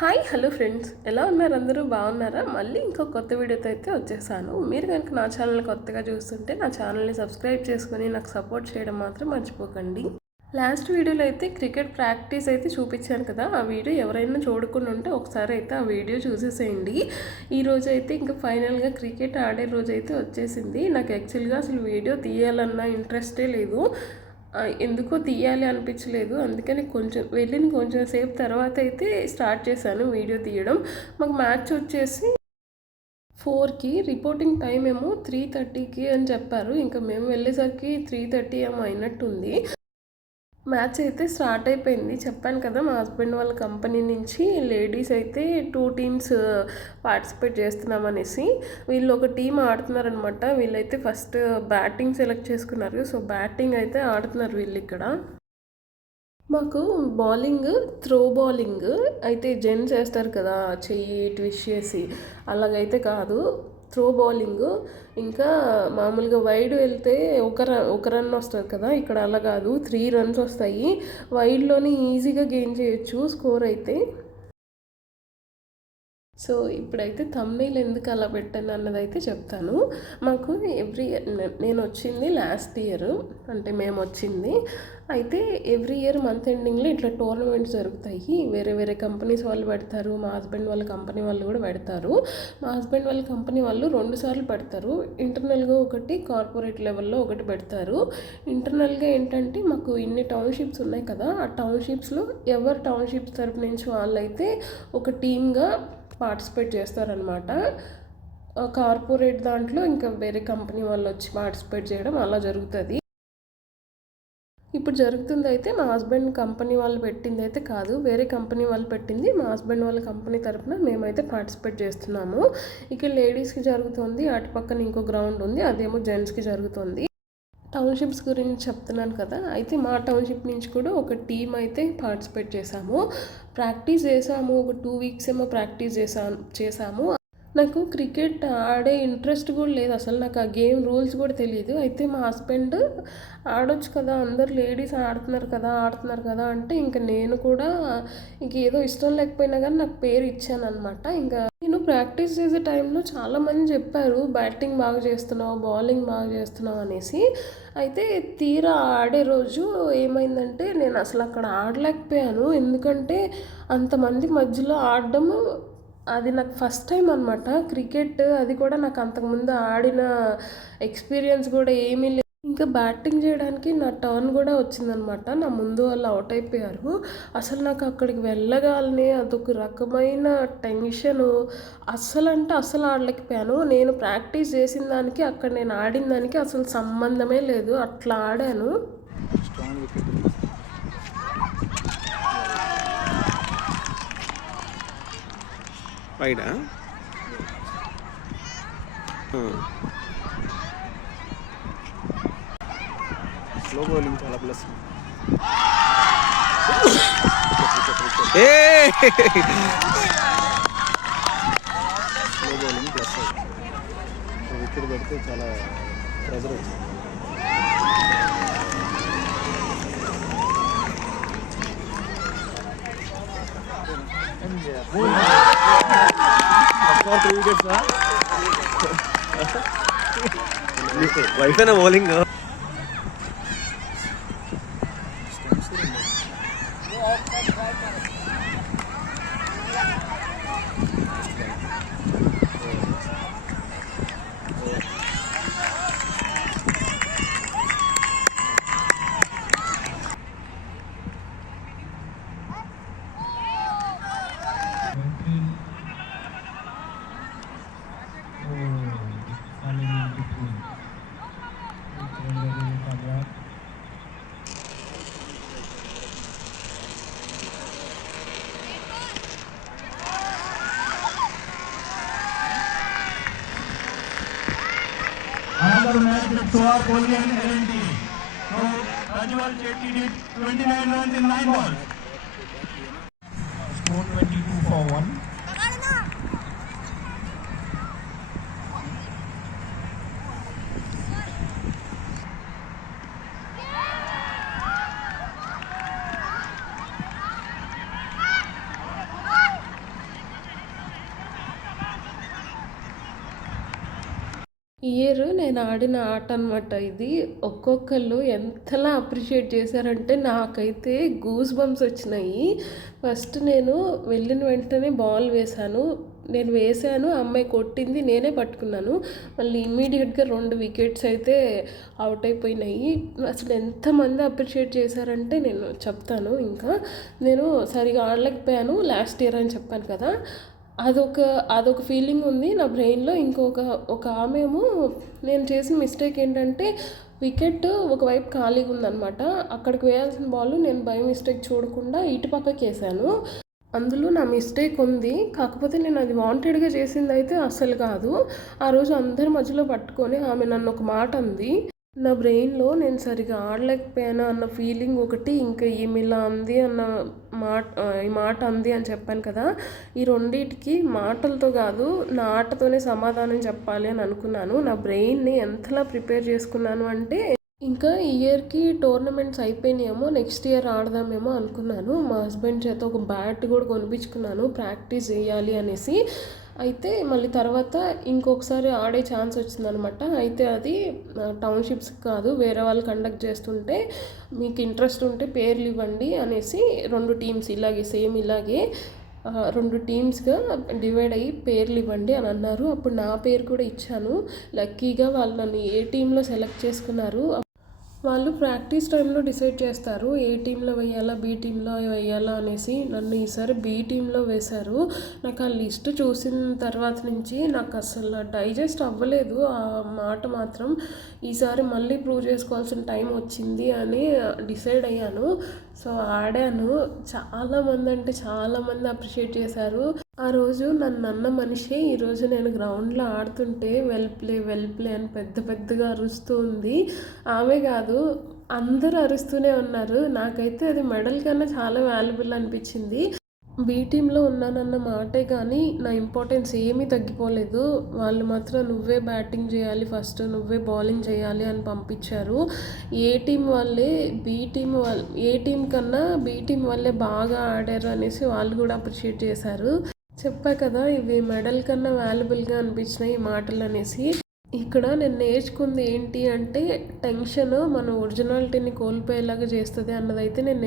Hi hello friends, ఎలా ఉన్నారు? అందరూ బాగున్నారా? మళ్ళీ ఇంకో కొత్త వీడియోతో అయితే వచ్చేసాను. మీరు కనుక నా ఛానల్ కొత్తగా చూస్తుంటే నా ఛానల్ని సబ్స్క్రైబ్ చేసుకొని నాకు సపోర్ట్ చేయడం మాత్రం మర్చిపోకండి. లాస్ట్ వీడియోలో అయితే క్రికెట్ ప్రాక్టీస్ అయితే చూపించాను కదా, ఆ వీడియో ఎవరైనా చూడకుండా ఉంటే ఒకసారి అయితే ఆ వీడియో చూసేసేయండి. ఈరోజు అయితే ఇంకా ఫైనల్గా క్రికెట్ ఆడే రోజు అయితే వచ్చేసింది. నాకు యాక్చువల్గా అసలు వీడియో తీయాలన్న ఇంట్రెస్టే లేదు, ఎందుకో తీయాలి అనిపించలేదు. అందుకని కొంచెం సేపు తర్వాత అయితే స్టార్ట్ చేశాను వీడియో తీయడం. మాకు మ్యాచ్ వచ్చేసి 4కి, రిపోర్టింగ్ టైం ఏమో 3:30కి అని చెప్పారు. ఇంకా మేము వెళ్ళేసరికి 3:30 ఏమో అయినట్టుంది. మ్యాచ్ అయితే స్టార్ట్ అయిపోయింది. చెప్పాను కదా, మా హస్బెండ్ వాళ్ళ కంపెనీ నుంచి లేడీస్ అయితే 2 టీమ్స్ పార్టిసిపేట్ చేస్తున్నామనేసి. వీళ్ళు ఒక టీం ఆడుతున్నారనమాట. వీళ్ళైతే ఫస్ట్ బ్యాటింగ్ సెలెక్ట్ చేసుకున్నారు. సో బ్యాటింగ్ అయితే ఆడుతున్నారు వీళ్ళు ఇక్కడ. మాకు బౌలింగ్, త్రో బౌలింగ్ అయితే జెంట్స్ వేస్తారు కదా, చెయ్యి ట్విస్ట్ చేసి, అలాగైతే కాదు. Throw bowling. ఇంకా మామూలుగా వైడ్ వెళ్తే ఒక రన్ వస్తుంది కదా, ఇక్కడ అలా కాదు, 3 రన్స్ వస్తాయి. వైడ్లోనే ఈజీగా గెయిన్ చేయొచ్చు స్కోర్ అయితే. సో ఇప్పుడైతే థంబ్నెయిల్ ఎందుకు అలా పెట్టాను అన్నదైతే చెప్తాను. మాకు ఎవ్రీ ఇయర్, నేను వచ్చింది లాస్ట్ ఇయర్, అంటే మేము వచ్చింది అయితే ఎవ్రీ ఇయర్ మంత్ ఎండింగ్లో ఇట్లా టోర్నమెంట్స్ జరుగుతాయి. వేరే వేరే కంపెనీస్ వాళ్ళు పెడతారు, మా హస్బెండ్ వాళ్ళ కంపెనీ వాళ్ళు కూడా పెడతారు. మా హస్బెండ్ వాళ్ళ కంపెనీ వాళ్ళు 2 సార్లు పెడతారు. ఇంటర్నల్గా ఒకటి, కార్పొరేట్ లెవెల్లో ఒకటి పెడతారు. ఇంటర్నల్గా ఏంటంటే మాకు ఇన్ని టౌన్షిప్స్ ఉన్నాయి కదా, ఆ టౌన్షిప్స్లో ఎవరు టౌన్షిప్స్ తరపు నుంచి వాళ్ళైతే ఒక టీమ్గా పార్టిసిపేట్ చేస్తారనమాట. కార్పొరేట్ దాంట్లో ఇంకా వేరే కంపెనీ వాళ్ళు వచ్చి పార్టిసిపేట్ చేయడం అలా జరుగుతుంది. ఇప్పుడు జరుగుతుంది అయితే మా హస్బెండ్ కంపెనీ వాళ్ళు పెట్టింది అయితే కాదు, వేరే కంపెనీ వాళ్ళు పెట్టింది. మా హస్బెండ్ వాళ్ళ కంపెనీ తరఫున మేమైతే పార్టిసిపేట్ చేస్తున్నాము. ఇక్కడ లేడీస్కి జరుగుతుంది, అటు పక్కన ఇంకో గ్రౌండ్ ఉంది, అదేమో జెంట్స్కి జరుగుతుంది. టౌన్షిప్స్ గురించి చెప్తున్నాను కదా, అయితే మా టౌన్షిప్ నుంచి కూడా ఒక టీం అయితే పార్టిసిపేట్ చేశాము. ప్రాక్టీస్ చేసాము, ఒక 2 వీక్స్ ఏమో ప్రాక్టీస్ చేసాము. నాకు క్రికెట్ ఆడే ఇంట్రెస్ట్ కూడా లేదు అసలు, నాకు ఆ గేమ్ రూల్స్ కూడా తెలియదు. అయితే మా హస్బెండ్ ఆడొచ్చు కదా, అందరు లేడీస్ ఆడుతున్నారు కదా అంటే ఇంకా నేను కూడా ఇంక ఏదో ఇష్టం లేకపోయినా కానీ నాకు పేరు ఇచ్చాను అనమాట. ఇంకా నేను ప్రాక్టీస్ చేసే టైంలో చాలామంది చెప్పారు బ్యాటింగ్ బాగా చేస్తున్నావు, బౌలింగ్ బాగా చేస్తున్నావు అనేసి. అయితే తీరా ఆడే రోజు ఏమైందంటే నేను అసలు అక్కడ ఆడలేకపోయాను. ఎందుకంటే అంతమంది మధ్యలో ఆడడం అది నాకు ఫస్ట్ టైం అనమాట క్రికెట్. అది కూడా నాకు అంతకుముందు ఆడిన ఎక్స్పీరియన్స్ కూడా ఏమీ లేదు. ఇంకా బ్యాటింగ్ చేయడానికి నా టర్న్ కూడా వచ్చిందనమాట. నా ముందు వాళ్ళు అవుట్ అయిపోయారు. అసలు నాకు అక్కడికి వెళ్ళగానే అదొక రకమైన టెన్షను. అస్సలు అంటే అస్సలు ఆడలేకపోయాను. నేను ప్రాక్టీస్ చేసిన దానికి అక్కడ నేను ఆడిన దానికి అసలు సంబంధమే లేదు, అట్లా ఆడాను. వైడా స్లో బౌలింగ్ చాలా plus. Slow bowling plus wicket పెడితే చాలా ప్రెజర్ వచ్చింది. వైఫైనా bowling Another match with Soar Kohli and L&T. So Rajwal Shetty did 29 runs in 9 balls. Score 22-1. Year నేను ఆడిన ఆట అనమాట ఇది. ఒక్కొక్కళ్ళు ఎంతలా అప్రిషియేట్ చేశారంటే నాకైతే గూస్ బంప్స్ వచ్చినాయి. ఫస్ట్ నేను వెళ్ళిన వెంటనే బాల్ వేశాను. నేను వేశాను, అమ్మాయి కొట్టింది, నేనే పట్టుకున్నాను. మళ్ళీ ఇమ్మీడియట్గా 2 వికెట్స్ అయితే అవుట్ అయిపోయినాయి. అసలు ఎంతమంది అప్రిషియేట్ చేశారంటే నేను చెప్తాను. ఇంకా నేను సరిగా ఆడలేకపోయాను లాస్ట్ ఇయర్ అని చెప్పాను కదా, అదొక ఫీలింగ్ ఉంది నా బ్రెయిన్లో. ఒక ఆమె ఏమో నేను చేసిన మిస్టేక్ ఏంటంటే వికెట్ ఒకవైపు ఖాళీగా ఉందన్నమాట. అక్కడికి వేయాల్సిన బాల్ నేను బై మిస్టేక్ చూడకుండా ఇటు పక్కకి వేసాను. అందులో నా మిస్టేక్ ఉంది. కాకపోతే నేను అది వాంటెడ్గా చేసింది అయితే అస్సలు కాదు. ఆ రోజు అందరి మధ్యలో పట్టుకొని ఆమె నన్ను ఒక మాట అంది. నా బ్రెయిన్లో నేను సరిగా ఆడలేకపోయాను అన్న ఫీలింగ్ ఒకటి, ఇంకా ఈమె ఇలా అంది అన్న ఈ మాట అంది అని చెప్పాను కదా, ఈ రెండింటికి మాటలతో కాదు నా ఆటతోనే సమాధానం చెప్పాలి అని అనుకున్నాను. నా బ్రెయిన్ని ఎంతలా ప్రిపేర్ చేసుకున్నాను అంటే ఇంకా ఈ ఇయర్కి టోర్నమెంట్స్ అయిపోయినాయేమో, నెక్స్ట్ ఇయర్ ఆడదామేమో అనుకున్నాను. మా హస్బెండ్ చేత ఒక బ్యాట్ కూడా కొనిపించుకున్నాను ప్రాక్టీస్ చేయాలి అనేసి. అయితే మళ్ళీ తర్వాత ఇంకొకసారి ఆడే ఛాన్స్ వచ్చిందనమాట. అయితే అది టౌన్షిప్స్ కాదు, వేరే వాళ్ళు కండక్ట్ చేస్తుంటే మీకు ఇంట్రెస్ట్ ఉంటే పేర్లు ఇవ్వండి అనేసి 2 టీమ్స్ ఇలాగే సేమ్ ఇలాగే 2 టీమ్స్గా డివైడ్ అయ్యి పేర్లు ఇవ్వండి అని అన్నారు. అప్పుడు నా పేరు కూడా ఇచ్చాను. లక్కీగా వాళ్ళు నన్ను ఏ టీంలో సెలెక్ట్ చేసుకున్నారు. వాళ్ళు ప్రాక్టీస్ టైంలో డిసైడ్ చేస్తారు ఏ టీంలో వేయాలా, బీ టీంలో వేయాలా అనేసి. నన్ను ఈసారి బీ టీంలో వేశారు. నాకు ఆ లిస్ట్ చూసిన తర్వాత నుంచి నాకు అసలు డైజెస్ట్ అవ్వలేదు ఆ మాట మాత్రం. ఈసారి మళ్ళీ ప్రూవ్ చేసుకోవాల్సిన టైం వచ్చింది అని డిసైడ్ అయ్యాను. సో ఆడాను. చాలామంది అంటే చాలామంది అప్రిషియేట్ చేశారు. ఆ రోజు నన్ను అన్న మనిషి ఈరోజు నేను గ్రౌండ్లో ఆడుతుంటే వెల్ ప్లే అని పెద్దగా అరుస్తూ ఉంది. ఆమె కాదు, అందరూ అరుస్తూనే ఉన్నారు. నాకైతే అది మెడల్ కన్నా చాలా వాల్యుబుల్ అనిపించింది. బీ టీంలో ఉన్నానన్న మాటే కానీ నా ఇంపార్టెన్స్ ఏమీ తగ్గిపోలేదు. వాళ్ళు మాత్రం నువ్వే బ్యాటింగ్ చేయాలి ఫస్ట్, నువ్వే బౌలింగ్ చేయాలి అని పంపించారు. ఏ టీం వాళ్ళే ఏ టీం కన్నా బీ టీం వాళ్ళే బాగా ఆడారు అనేసి వాళ్ళు కూడా అప్రిషియేట్ చేశారు. చెప్పా కదా, ఇవి మెడల్ కన్నా వాల్యుబుల్గా అనిపించినాయి ఈ మాటలు అనేసి. ఇక్కడ నేను నేర్చుకుంది ఏంటి అంటే టెన్షన్ మన ఒరిజినాలిటీని కోల్పోయేలాగా చేస్తుంది అన్నదైతే నేను